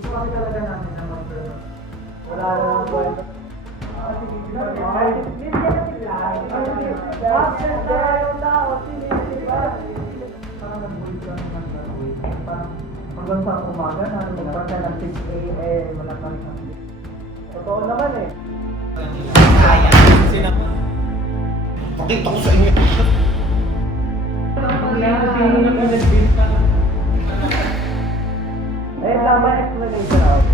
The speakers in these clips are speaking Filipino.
Gusto kami talaga namin na wala lang po. Hanggang sa umaga na lumabas na ng 6 AM, wala kami kami. Totoo naman eh. Pakita ko sa inyo. Eh, tama explanation out.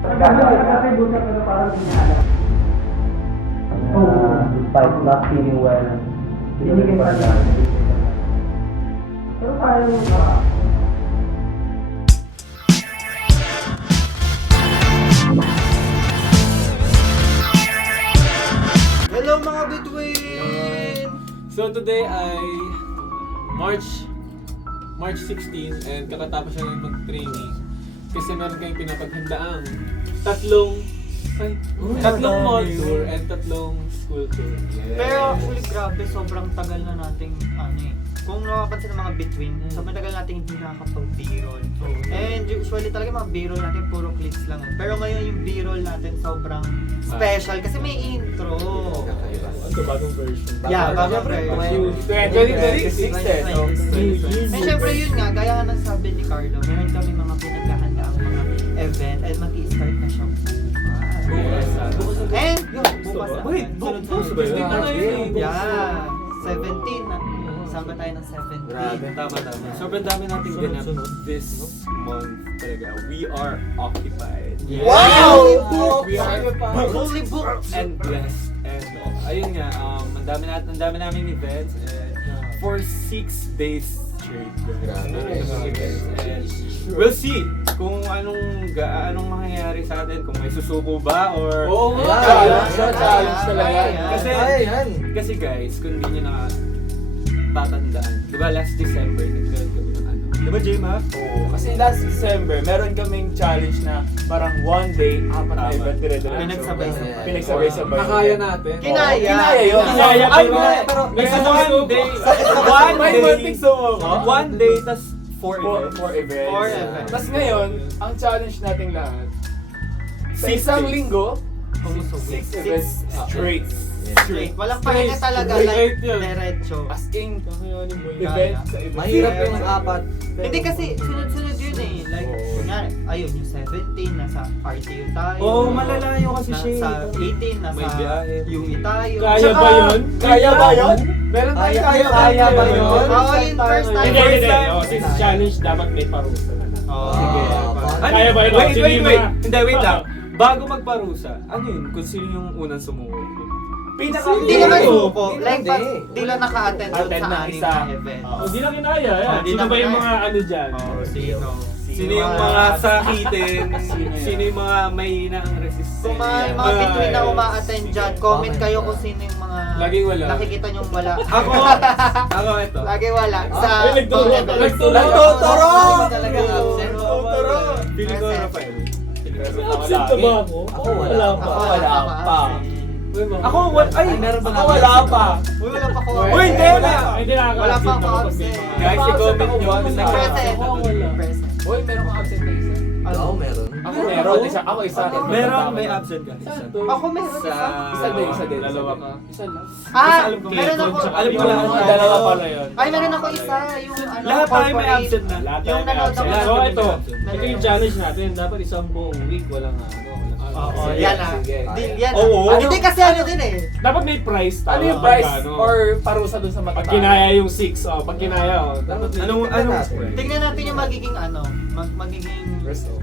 Kasi bukas na parang sinala. Despite not feeling well, binigyan pa na. Pero kaya mo ba? Hello mga Between! So today ay March 16 and kakatapos siya ng mag-training kasi meron kayong pinapaghandaang tatlong mall tour and tatlong school tour. Pero actually grabe, sobrang tagal na nating kung napapansin ng mga between, sobrang tagal nating hindi nakakapag-b-roll. And usually talaga mga b-roll natin puro clicks lang. Pero ngayon yung b-roll natin sobrang special kasi may intro. Ano bagong version? Yeah, bagong version. 2026 And syempre yun nga, gaya nga ng sabi ni Carlo, meron kami mga pinaghahanda ang mga event and mag-i-start na siya bukas. And yun, bukas na. Wait, bukas ba yun? Yeah, 17 na. Sama tayo ng 17. Grabe, tama. Sobrang dami nating ganap this month talaga. We are occupied. Yeah. Wow! We are Fully booked! and blessed. And ayun nga, ang dami naming events and for 6 days straight. And we'll see kung anong mangyayari sa atin, kung may susuko ba or Challenge talaga. Kasi guys, kung hindi nyo tatandaan, di ba last December nag-join kami ng ano? Di ba J-Mac? Oo, kasi last December, meron kaming challenge na parang one day, apat na event dire-diretso. Pinagsabay-sabay. Pinagsabay-sabay. Nakaya natin. Kinaya! Kinaya yun. Kinaya, Ay, pero may munting sumuko. one day, tas 4 events. Four events. 4 events. Tapos ngayon, ang challenge nating lahat, sa Six isang days. linggo, Six 6 events straight. Straight. Walang pahinga talaga, Straight like yun. diretso. As in, Kaya. event sa event. Mahirap yung apat. Hindi kasi sunod-sunod yun eh. Like, kunyari, ayun, yung 17, nasa RTU tayo. Oo, malalayo kasi siya. Sa 18, nasa May biyahe. UE tayo. Kaya ba yun? Kaya ba yun? Meron tayong kaya ba yun? Oo, yun, first time. Hindi. Oh, Since challenge, dapat may parusa na lang. Oo. Sige. Ano? Kaya ba yun? Wait. Hindi, wait lang. Bago magparusa, ano yun? Kung sino yung unang sumuko? Hindi naman suko. Like, Hindi. di lang naka-attend doon Attend sa ng anim isa. na event. Hindi na kinaya. Hindi Sino na ba yung kinaya. mga ano dyan? Sino? Sino yung mga sakitin? Sino yung mga mahina ang resistance? Kung mga between na uma-attend dyan, comment kayo kung sino yung mga Laging wala. nakikita nyong wala. Ako ito. Lagi wala. Sa Ay, nagturo. mga event. Nagtuturo! Talaga absent. Feeling ko, Rafael. Absent na ba ako? Ako wala. Ako wala pa. Ako, ay, meron ba Ako wala pa. Uy, wala pa ko. Uy, hindi na! Hindi na ako. Wala pa ako absent. Guys, i-comment nyo. Present. Wala. Present. Uy, meron kang absent na isa. Oo, meron. Ako meron. Ako isa. May absent ka. Isa. Ako meron isa. Isa din. Dalawa ka. Isa lang. Ah, alam ko meron meron. ako. Alam ko lang. Yung dalawa pala yun. Ay, meron ako isa. Yung ano, Lahat tayo may corporate. absent na. Yung nanood ako. Lahat So kami ito, may absent. ito yung challenge natin. Dapat isang buong week walang Oo, Sige, yan ah. sige. Yan Oo. ah. Hindi kasi ano din eh. Dapat may price tayo. Ano yung price or parusa dun sa Pag matataas? kinaya yung 6, pag kinaya, dapat Anong Tingnan natin yung magiging ano, magiging result.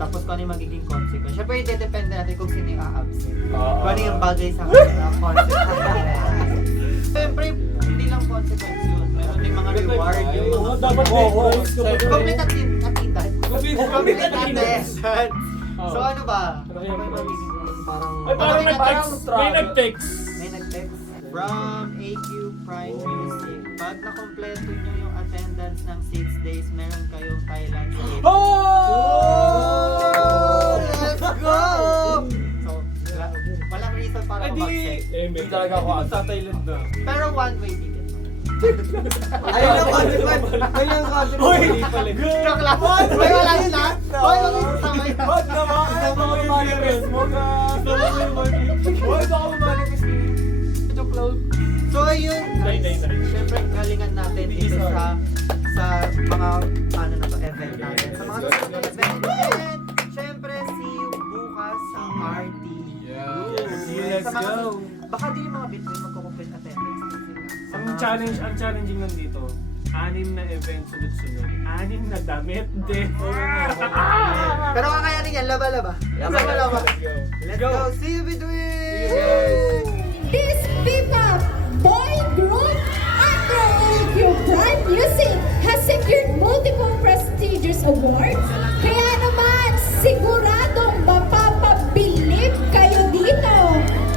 Tapos kung ano yung magiging consequence. Siyempre, depende natin kung sino yung a-absent. Kung ano yung bagay sa kanila, consequence. Siyempre, hindi lang consequence yun. Meron din mga reward. Yung mga dapat may price. complete attendance. Complete attendance. Oo. So ano ba? Ano yung magiging Parang... Ay, parang Parang may nag-text. May nag-text from AQ Prime Music. Pag nakompleto nyo yung attendance ng 6 days, meron kayong Thailand trip. Oh! Let's go! So, walang reason para mag-check. Hindi talaga ako sa Thailand na. Pero one-way ticket. Ayun ang consequence. Ayun ang consequence. Hindi pala. Joke lang. Uy, wala yun ha. Why ba ako manifest ito, Cloud? So ayun guys, syempre galingan natin dito sa mga ano na to, event natin. Sa mga susunod na event. And syempre see you bukas sa RT. Let's Sa mga go. baka din yung mga between magko-complete attendance din sila. Sa Ang mga- challenging nandito, 6 na event sunod-sunod. 6 na damit din. Pero kakayanin yan, laba-laba. Laba-laba. Let's go. See you between. This P-pop boy group under AQ Prime Music has secured multiple prestigious awards. Kaya naman, siguradong mapapabilib kayo dito.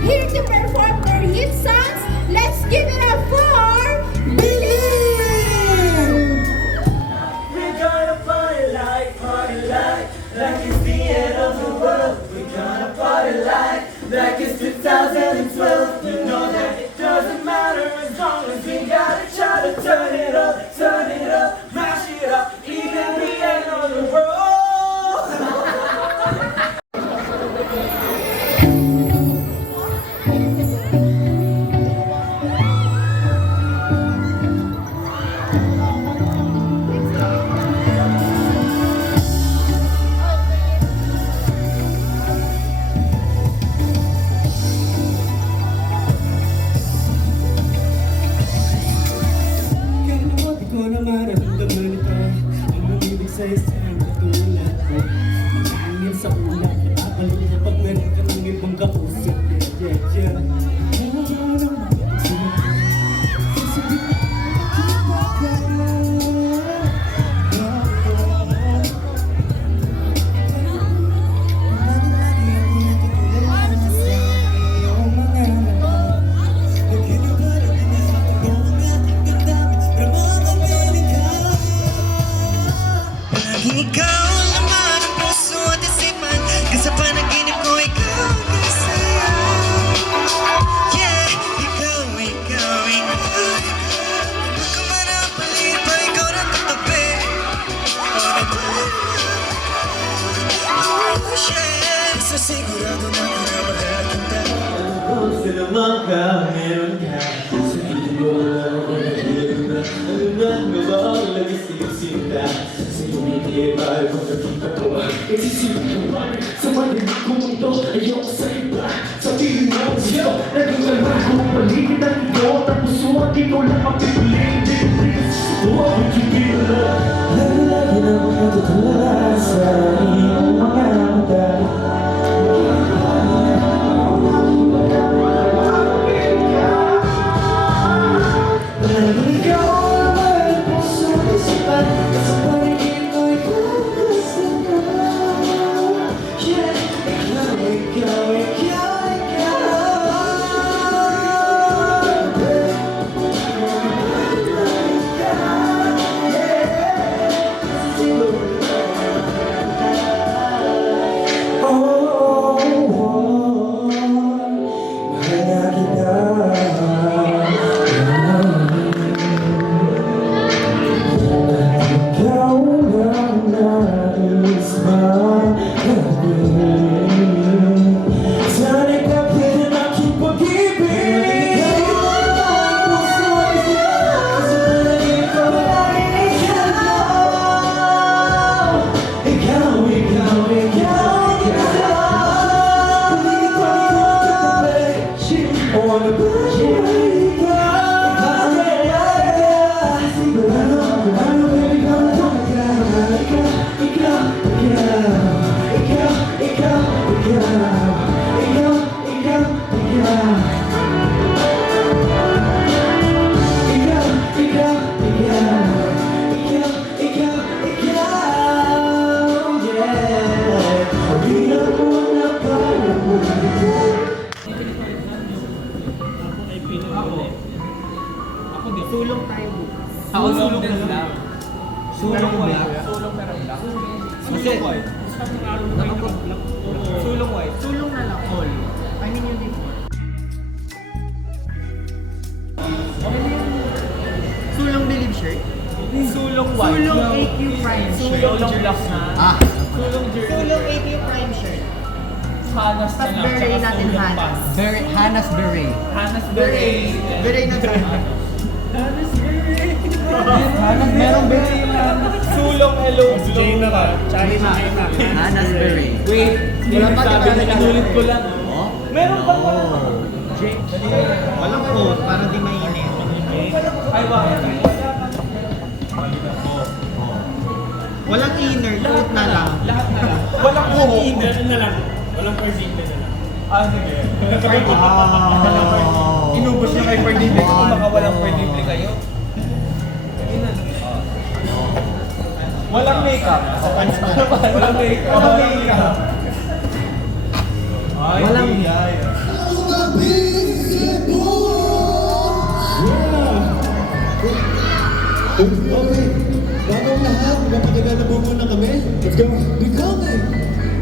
Here to perform their hit songs, let's give it up for Believe! We're gonna party like it's the end of the world. We're gonna party like it's 2012. You know that it doesn't matter as long as we gotta try to turn it up, mash it up, even the end of the world. Kahit naman di ko na mararamdaman ito Ang nag-ibig sa isang katulad ko Ang hangin sa ulap Nakabalik na pag meron ka ng ibang kausap Yeah Ikaw ang laman ng puso at isipan Kasi sa panaginip ko ikaw ang kasaya Yeah, ikaw Huwag ka man ang palipa, ikaw na tatabi Oh, yeah Sa sigurado na ko na makakita Gusto naman ka, meron ka Sa piling mo lang ako nakikita Ano na nga ba ang lagisip-sinta Sa iyong ay kung nakita ko ang nagsisipuan Sa malilig ko mundo, ayoko sa iba Sa piling mo siya, naging almago Paligid ang ito, tapos suwag ikaw lang mapipiling Huwag yung kipila Lagi-lagi na mga tutulala sa iyong mga mata Sulong tayo bukas. Ako sulong din lang. Sulong white. Sulong pero black. Kasi, Sulong white. sulong na lang all. I mean yung before. Sulong believe shirt? Sulong white. Sulong AQ Prime shirt. Sulong black na. Sulong AQ Prime shirt. Hanas na Tapos lang. beret tsaka natin sulong Hanas. pan. Hanas Beret. Hanas Beret. beret. Beret na tayo. Hanas beret. Hanas merong beret. Sulong hello. China ka. China. Hanas Beret. Wait. Wala pa Sabi kita na inulit ko lang. Oh? Meron pa pala. Walang coat para di mainit. Ay, bakit? Walang inner, coat na lang. Lahat na lang. Walang buhok. Ganun na lang. Walang pardite na lang. Ah, sige. Inubos niya kay Pardite kung makawalang Pardite kayo. Walang makeup. Walang makeup. Walang makeup. Walang Okay, bagong lahat, magpapagaga na po muna kami. Let's go. Becoming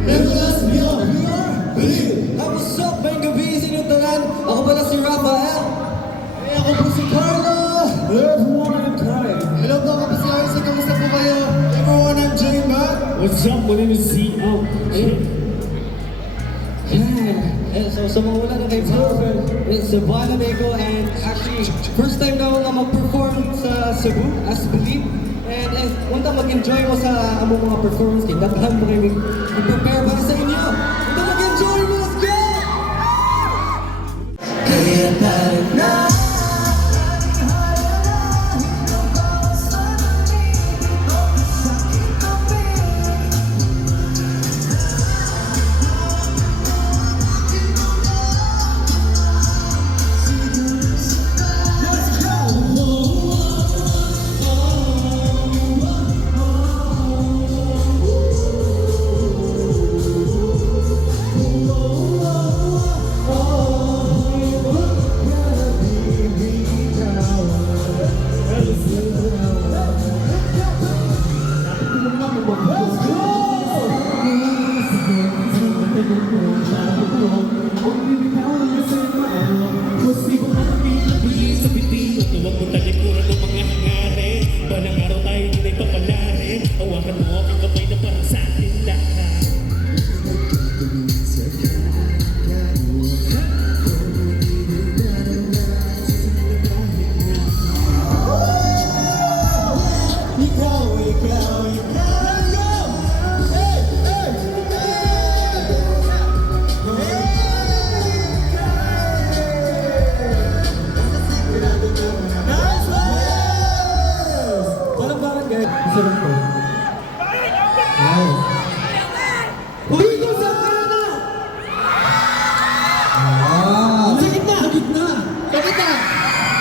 Everlast Beyond. We are Believe. Hey, what's up? May gabi sa inyong tanan. Ako pala si Rafael. Hey, ako po si Carlo. Everyone, I'm Kyle. Hello po, ako po si Isaac. Kamusta po kayo? Everyone, I'm Jay Matt. What's up? My name is C.O. So sa mga wala na kayo it's Savannah Meco, and actually first time na ako mag-perform sa Cebu as Believe, and unta mag-enjoy mo sa among mga performance kay daghan mo kayo mag-prepare para sa inyo. Unta mag-enjoy mo, let's go! Kaya tayo na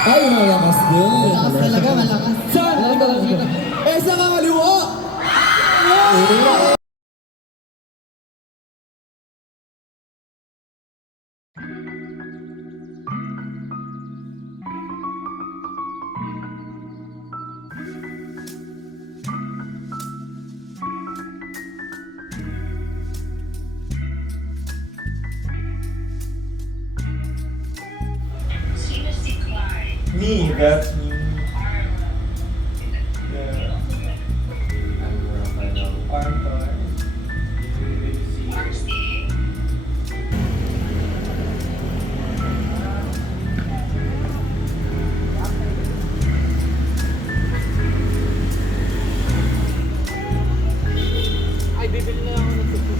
ay, malakas din. Malakas talaga, malakas. Saan? Eh, sa kaliwa! Me, that's me. Yeah. Arm bar. Ay, bibili na lang ako ng suso.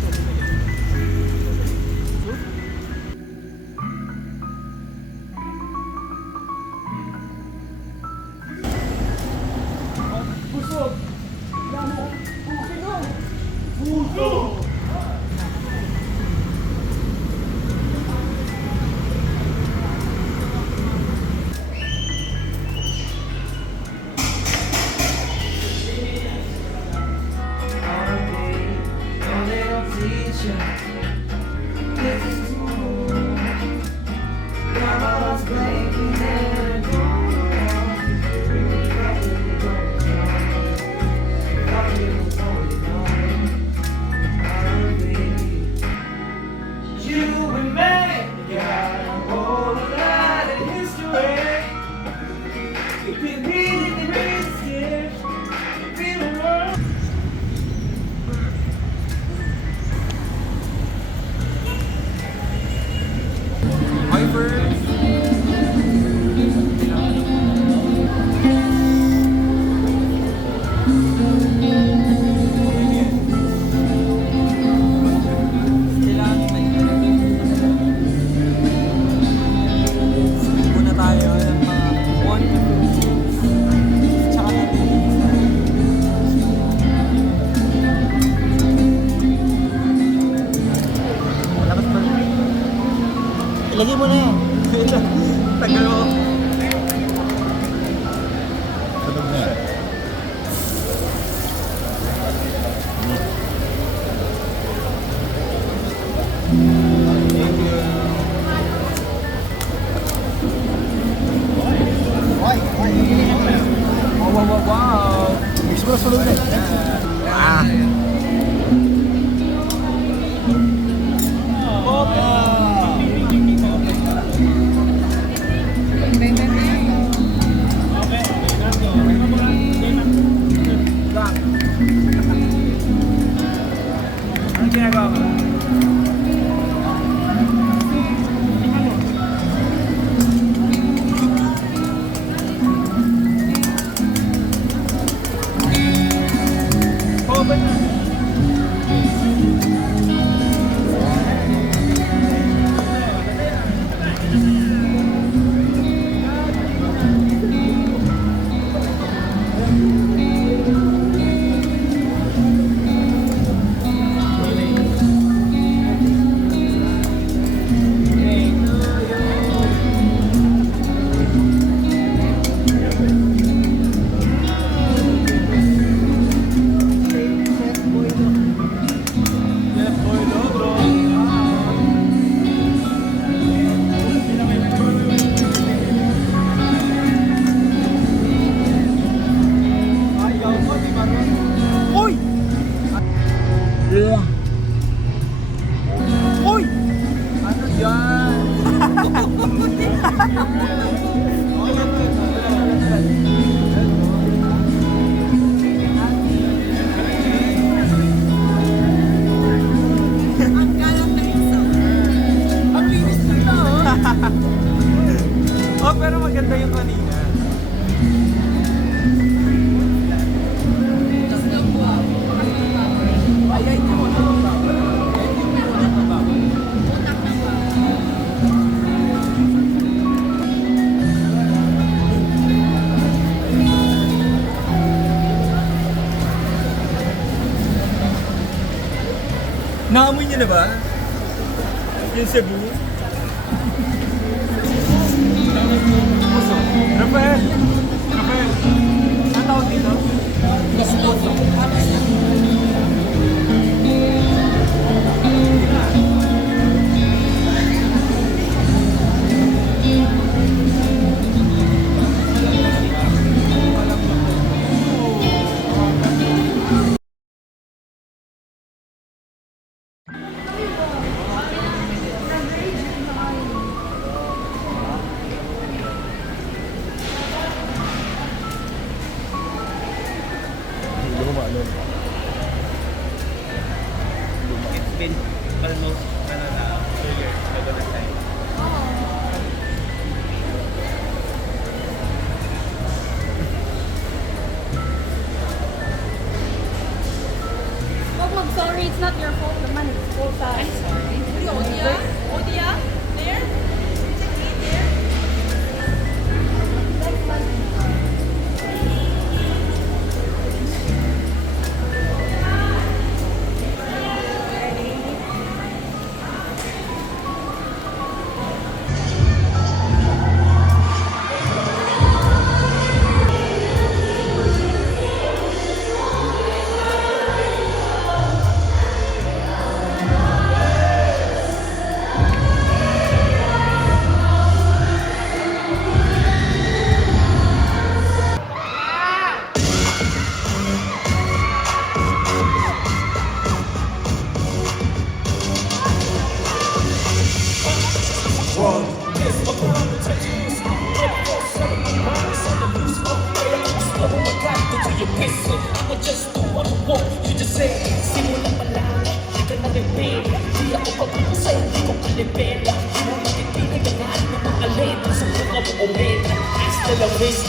Muna tayo ng mga 1 to 2. Tsaka natin. Malakas pa. Ilagay mo na yan. Tagal mo. Wow! Anong ginagawa mo? Oh, pero maganda yung kanina. Naamoy niyo na ba? Yung Cebu? Rafael! Rafael! Ang tawag dito? Puso. It's been almost 2 years ago this time. Wag mag-sorry, it's not your fault naman. It's fault sa... I'm sorry. Odia? Odia? There? There? I'ma just do what I want. You just say, simula pa lang, di ka na bebe. Di ako pag-usay, di ko kalibela. Di mo makikita ka nga please.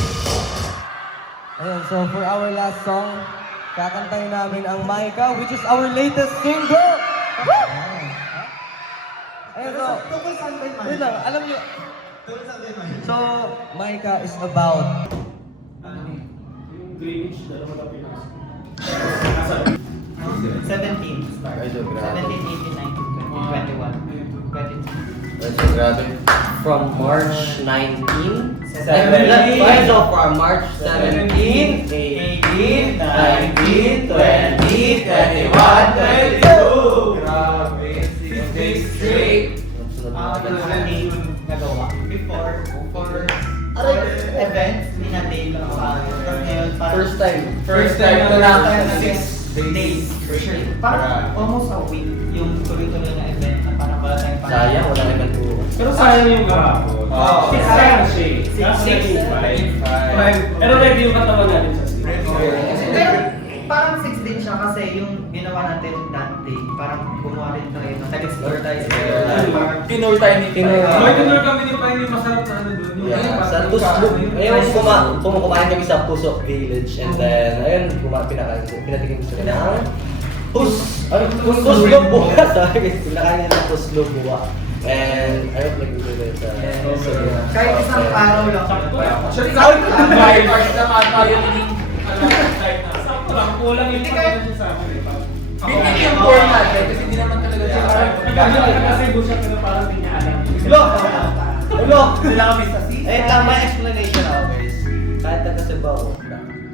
Ayun, so for our last song, kakantayin namin ang Maika, which is our latest single! Ayun, so, wait lang, alam niyo, so, Maika is about 17 start. 17, 18, 19, 20, 21, 22. From March 19, 17. So from March 17, 18, 19, 20, 21, 22. Grabe, 6 days straight. Nagawa. Before events, minatay lang ako. Tapos ngayon, parang First time na lang. 6 days. Parang almost a week yung tuloy-tuloy na event na parang wala tayong parang. Sayang, wala naman po. Pero sayang yung kahapon. Oo. Sayang siya eh. Six. Pero ready yung katawan natin sa stage. Pero parang 6 din siya kasi yung ginawa natin that day, parang gumawa rin tayo, nag-explore tayo sa parang Tinur tayo ni May dinner kami ni Pine yung masarap na ano doon. Sa Tuslog. Ayun, kumain kami sa Pusok Village and then, ayun, pinatikim gusto nila ng Tuslog buwa. Sorry, pinakain nila ng Tuslog buwa. And, ayun, nag-ibigay sa kahit isang araw lang. Actually, kahit ang bahay parts naman tayo naging sakto lang, kulang yung pagkakas sa akin. Hindi yung format eh, kasi hindi naman talaga siya parang Kasi siya pero parang hindi niya alam. Look! Sila kami sa season. Eh, tama explanation ako guys. Kahit na kasi ba ako,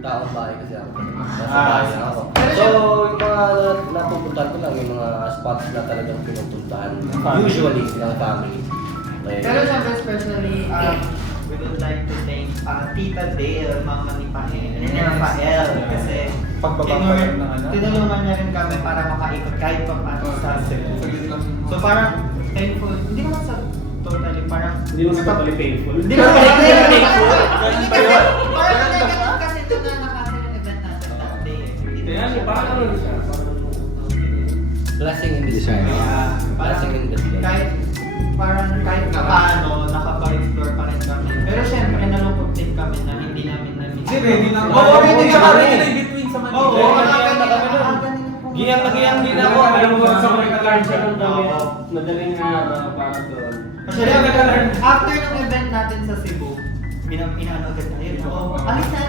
taong bahay kasi ako. Nasa bahay na ako. So, yung mga napupuntahan ko lang, yung mga spots na talagang pinupuntahan. Usually, silang family. Pero syempre, especially, we would like to thank Tita Dale, Mama ni Pael, kasi tinulungan niya rin kami para makaikot kahit pa paano sa Cebu. So parang thankful, hindi naman sa totally, parang Hindi mo sa totally painful. hindi naman painful. Parang negative kasi doon na nakasin yung event natin that day. Kaya parang ano siya? Blessing in disguise. Blessing in disguise. Kahit paano, nakapag-explore pa rin kami. Pero syempre, nalungkot din kami na hindi namin na-meet. Kasi ready na Oo, ready na kami. between sa Manila. Oo, Giyang na giyang din ako. Alam mo, sa mga nag-learn siya ng madaling araw para doon. Actually, after ng event natin sa Cebu, inaano agad tayo. Alis na,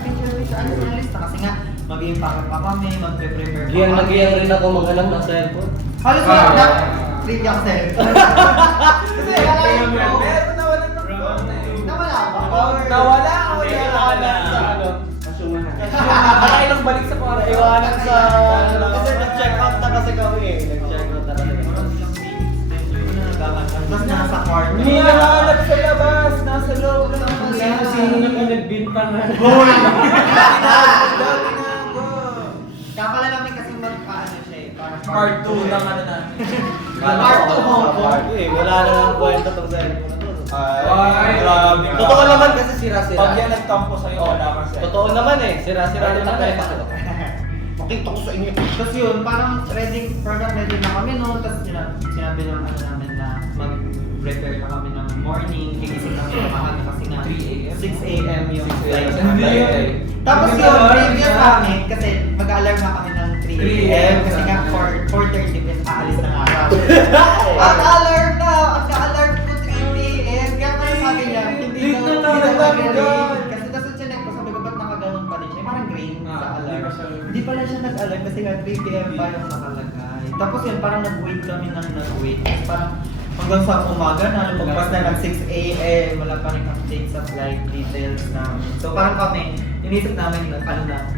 picture, alis na. Kasi nga, mag-iimpact pa kami, mag-prepare pa Giyang na giyang rin ako maghanap ng cellphone. Halos wala na, trivia ko sa'yo. Kasi Meron nawala ba? Nawala ako sa ano. Nakailang balik sa kwarto. Iwanan sa kasi nag-check out na kasi kami eh. Nag-check out na kasi kami. Tapos nasa kwarto. Hindi nakakalap sa labas, nasa loob lang. Sino na pinagbintangan? Kaya pala namin kasi mag-ano siya eh. Parang Part 2 ng ano na. Part 2 Hong Kong. Wala na ang kwento tong cellphone na to. Ay, grabe. Totoo naman kasi sira-sira. Pag yan nagtampo sa'yo, wala kang cellphone. Totoo naman eh. Sira-sira din ang telepono. Makita ko sa inyo. Tapos yun, parang ready na kami noon. Tapos sinabi ng ano namin na mag-prepare na kami ng morning. Gigising kami ng maaga kasi nga 6 a.m. yung flight. Tapos yun, previous kami kasi mag-alarm na kami ng 3 a.m. Kasi nga 4:30 is aalis ng araw. Ang alarm ko 3 p.m. Kaya parang sabi niya, hindi na nag-alarm. Kasi tapos chinek ko, sabi ko ba't nakaganon pa rin siya? Parang green sa alarm. Hindi pala siya nag-alarm kasi nga 3 p.m. pa yung nakalagay. Tapos yun, parang nag-wait kami ng nag-wait. Parang hanggang sa umaga na, lumagpas na ng 6 a.m. Wala pa rin update sa flight details namin. So parang kami, inisip namin na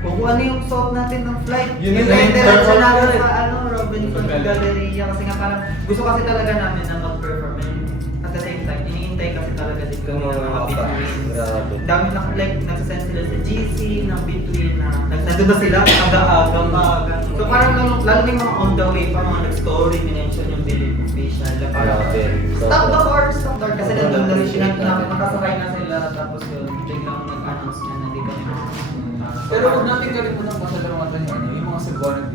kung ano yung suot natin ng flight. Yun Yung yung diretso perform namin natin. sa Robinson Galleria. Kasi nga parang gusto kasi talaga namin na mag-perform. And at the same time, iniintay kasi talaga din kami ng mga betweens. Dami na, like, nagsasend sila sa GC, ng between, na nandun na sila, aga-aga, maaga. So parang lalo yung mga on the way pa, mga nag-story, minention yung Billy official. Parang, stop the car, kasi nandun na siya, nakasakay na sila, tapos yun, biglang nag-announce na na di kami. Pero huwag natin kalimutan pasalamatan yung mga Cebuanan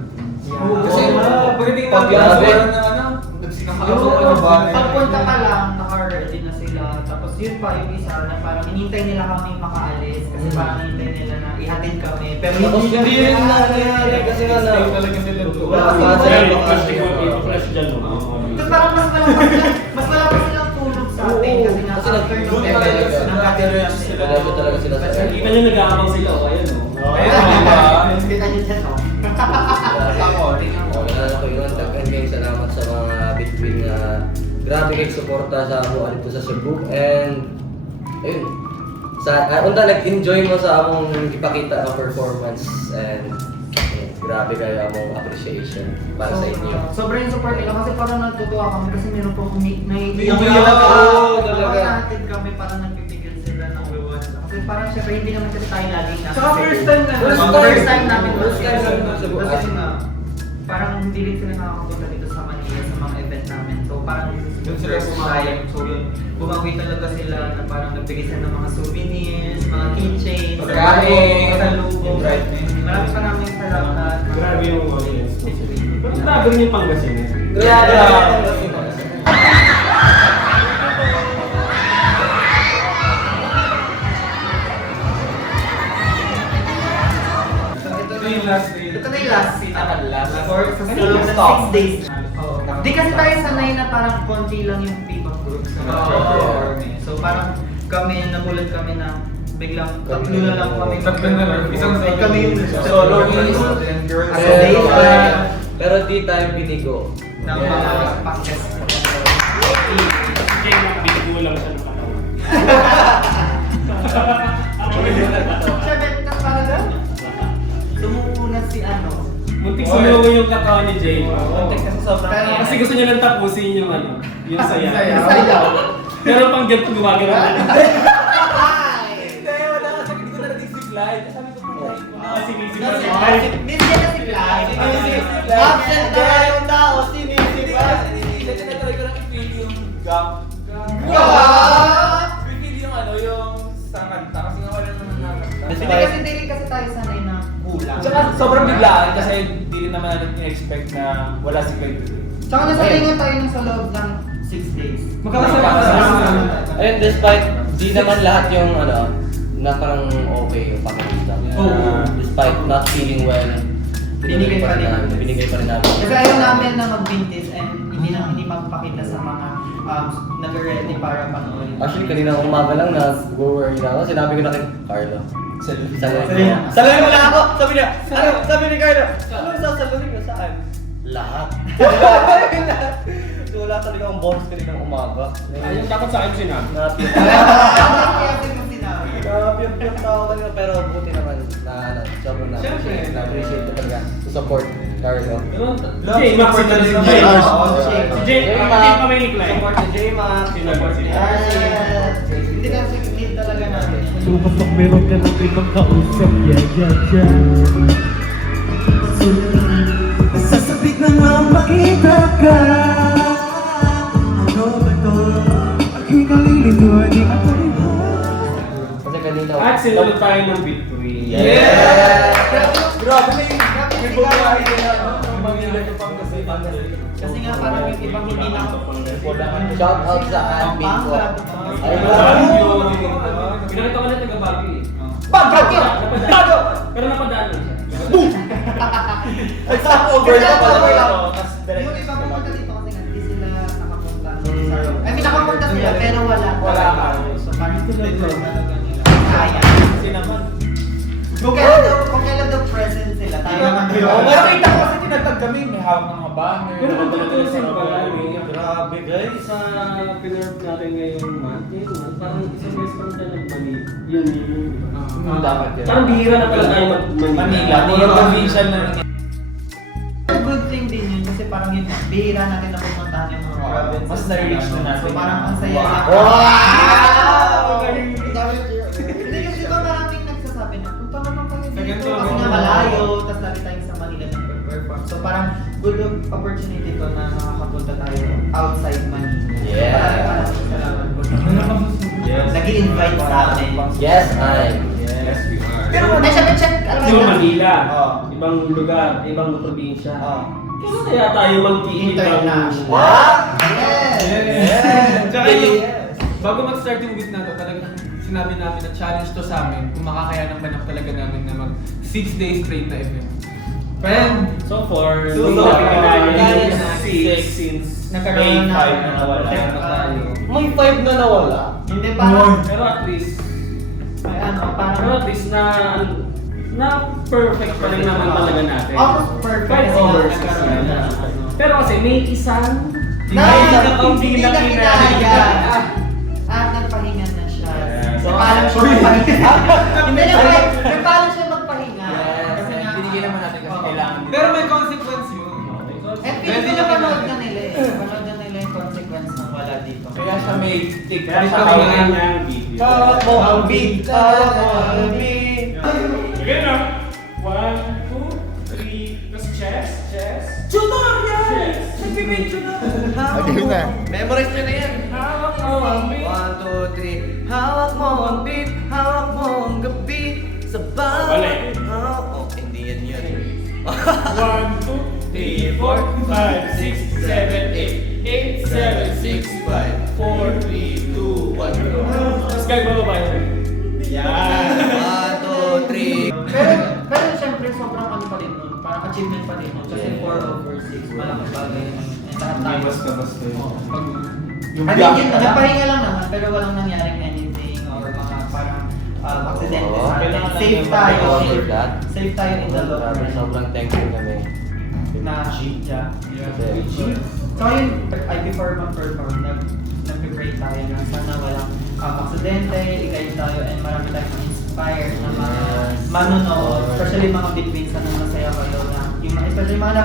Kasi pagdating Pagyabi. ng ano, nagsikakakaw Pagpunta ka lang, naka-ready na sila. Tapos yun pa yung isa na parang hinintay nila kami makaalis kasi parang hinintay nila na ihatid kami. Pero Tapos hindi hindi yun nangyayari kasi nga na talaga sila to. wala pa Kasi parang mas wala pa silang tulog sa atin kasi nga Kasi after nag- nung events, nag-gather sila. Talaga talaga sila sa Kita nyo nag-aamang sila, ayun o. Kita nyo dyan, no? Wala ko yun. Tagkan kayo salamat sa mga between na grabe kayo suporta sa buwan dito sa Cebu. And ayun. Unta nag-enjoy mo sa among ipakita ang performance and grabe kayo among appreciation para sa inyo. Sobrang support nila kasi parang natutuwa kami kasi meron po Umiiyak ako. talaga. Natin kami parang nagbibigyan sila ng reward. Kasi parang syempre hindi naman kasi tayo laging nasa Saka Cebu. first time na. First time namin. First time namin sa Cebu. Kasi nga, parang hindi rin sila nakakapunta dito sa Manila sa mga event namin. So parang Doon sila first bumawi. time. So yun, bumawi talaga sila na parang nagbigay sila ng mga souvenirs, mga keychains, Pagkain, pasalubong. Maraming salamat. Grabe yung audience. Pero grabe rin yung Pangasinan. Grabe. Ito yung last day. Ito na yung last scene. Last. Or sa Ano yung sunod na stop? 6 days. Di kasi tayo sanay na parang konti lang yung P-pop group sa mga perform eh. So parang kami, nagulat kami na biglang tatlo na lang kami. Tatlo na lang. Isang solo. Kami yung Solo. and girls. Pero, As a day pero di tayo binigo. ng mga pangkas. Kaya nabigo lang siya ng katawan. Siyempre, tas parang sumuko na si ano. Muntik sumuwi yung katawan ni Jay. Kontek kasi sobrang Pero- Kasi gusto niya lang tapusin yung ano, yung saya. Sayaw. Pero pang ganito gumagano na. Hindi, wala kasi hindi ko na nag-slide. Sabi ko, Sige, sige. Miss niya na si Fly. absent na yung tao, sinisipa. Tinatry ko lang i-feel yung gap. I-feel yung ano, yung sa kanta. Kasi nga wala naman nakakanta. Hindi rin kasi tayo sanay na kulang. Tsaka sobrang biglaan kasi hindi rin naman natin in-expect na wala si Craig. Tsaka nasanay nga tayo sa loob ng 6 days. And despite di naman lahat yung ano, na parang okay yung pakiramdam. Despite not feeling well, Binigay pa rin namin. Binigay pa rin namin. Kasi ayaw namin na mag-vintage and hindi magpakita sa mga nag-ready para panoorin. Actually, kanina umaga lang nag-worry na ako. Sinabi ko na kay Carlo. Saluhin. Saluhin mo na ako! Sabi niya, ano? Sabi ni Carlo, ano sasaluhin ko? Saan? Lahat. So wala talaga akong bonus kanina umaga. Ayun, dapat sa akin sinabi. Napiyap tao kanina pero buti naman na sobrang na-appreciate ko talaga sa support, Carlo. Jay, Max, si Jay. Si Jay, kapatid pa may nickname. Support ni J-Max. Support si Hindi kasi need talaga namin. Kapag meron ka ng ibang kausap, yeah. Sasabik na nga makita ka. Ano ba to? Aking kalilito, di ka pa rin. Kasi kanina. At sinulit tayo ng between. Grabe na yung Kasi buhay na Manila yung Pangasinan. Kasi nga parang yung ibang hindi na Shout out sa admin ko. Pinakita ko na taga-Baguio eh. Bago! Pero napadaan lang siya. Stop over na pala ito. Yung iba pumunta dito kasi nga hindi sila nakapunta sa room. I mean, nakapunta sila pero wala. Wala ka. So parang tuloy-tuloy talaga nila. Kaya. Kasi naman. Kung kailan daw present sila, tayo naman yun. Nakita ko kasi tinatag kami, may hawak ng mga banner. Pero kung tutusin pala, Grabe guys. sa pinurp natin ngayong month, parang isang beses pa tayo nag-Manila. Yun. Dapat yun. Parang bihira na pala tayo mag-Manila. Manila, hindi yung provincial na Good thing din yun kasi parang yun, bihira natin na pumuntahan yung mga provinces. Mas na-reach na natin. So parang ang saya na. Wow! Hindi kasi ba maraming nagsasabi na, punta naman kayo dito ganito, kasi nga malayo, tapos lagi tayo sa Manila nag-perform. So parang good opportunity to na nakakapunta tayo outside Manila. Yeah. Maraming salamat po. Yes. Nag-i-invite sa amin. Yes, I. Yes, we are. Pero syempre check, alam Ibang mo, Manila, Oh. ibang lugar, ibang probinsya. Oh. Kailan kaya tayo mag-i-international? international. Yes! Tsaka yung bago mag-start yung week na to, talagang sinabi namin na challenge to sa amin kung makakayanan ba na talaga namin na mag 6 days straight na event. And So far, So so far, namin guys, 6 since Nagkaroon May 5 na- na nawala. May 5 na nawala. Hindi parang, Pero at least, ay, ano, pero parang, at least na perfect pa rin naman talaga natin. almost perfect. 5 kasi hours nagkaroon na, kasi. ano. Pero kasi may isang Hindi na kinaya. At nagpahinga na siya. Yes. Paano siya magpahinga? Hindi na paano siya magpahinga? Kasi nga, binigyan naman natin kasi oo. kailangan. Pero may consequence yun. Eh, hindi na panood na nila eh. Panood na nila yung consequence ng wala dito. Kaya siya may take Kaya sa kawalan niya ang video. Hawak mo ang beat, hawak mo ang beat. Sige na. 1, 2, 3. Tapos chest, chest. Tutorial! Nag-video na. Memorize nyo na yan. Hawak mo ang beat. 1, 2, 3. Hawak mo ang beat, hawak mo ang gabi. Sa bawat... Mali. Oh, hindi yan yun. 1, 2, 3, 4, 5, 6, 7, 8, 8, 7, 6, 5, 4, 3, 2, 1. Tapos gagawin ba yun? Yan! 1, 2, 3. Pero siyempre sobrang ano pa din nun. Parang achievement pa din nun. Kasi 4/6. Malaking bagay yun. And lahat tayo. Basta-basta yun. Oo. Yung I block mean, na lang. nagpahinga lang naman pero walang nangyaring anything or mga parang aksidente Oo. sa atin. Kailangan Safe lang tayo. yung mga lahat. Safe tayo in the long Grabe, run. sobrang thankful kami. Na yeah. Kasi, So yun, before mag-perform, nag-pray tayo na sana walang aksidente, i-guide tayo and marami tayong inspired na mga manonood, especially mga between sana masaya kayo na yung especially mga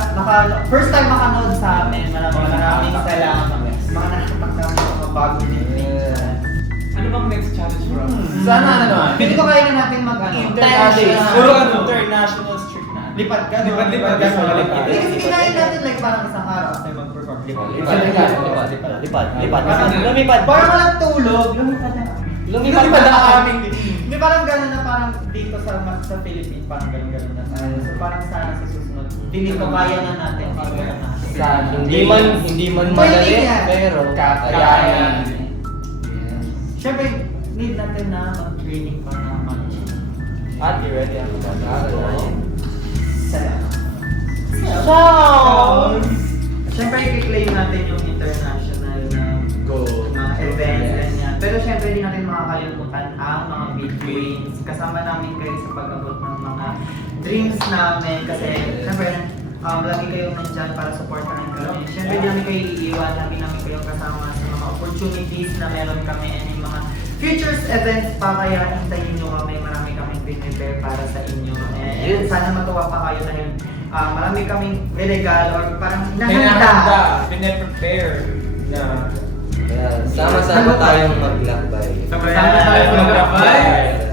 first time makanood sa amin, maraming salamat. Mga nakakapagkama mga bagong between. Ano bang next challenge for us? Sana ano naman? Pili ko kaya na natin mag-ano. Puro ano? International street na. Lipat ka, no? Lipat ka sa lipat. Hindi kasi kinain natin like parang isang araw after mag-perform. Lipad, lipad. Lumipad. Parang walang tulog. Lumipad na aming Hindi parang gano'n na parang dito sa Philippines, parang gano'n na tayo. So parang sana sa susunod, pili ko kaya na natin. Hindi man madali, pero kakayanan. Siyempre, need natin na mag-training pa na mag-gym. At you ready ang magkakaroon? Siyempre, i-claim natin yung international na mga events, ganyan. Pero siyempre, hindi natin makakalimutan ang mga big dreams. Kasama namin kayo sa pag-abot ng mga dreams namin. Kasi, siyempre, lagi kayong nandyan para supportahan kami. Siyempre, di namin kayo iiwan. Lagi namin kayong kasama sa mga opportunities na meron kami and yung mga futures events pa. Kaya hintayin nyo kami. Marami kaming prepare para sa inyo. And sana matuwa pa kayo dahil marami kaming regalo or parang hinahanda. Pine-prepare na Sama-sama tayong maglakbay. Sama tayo maglakbay.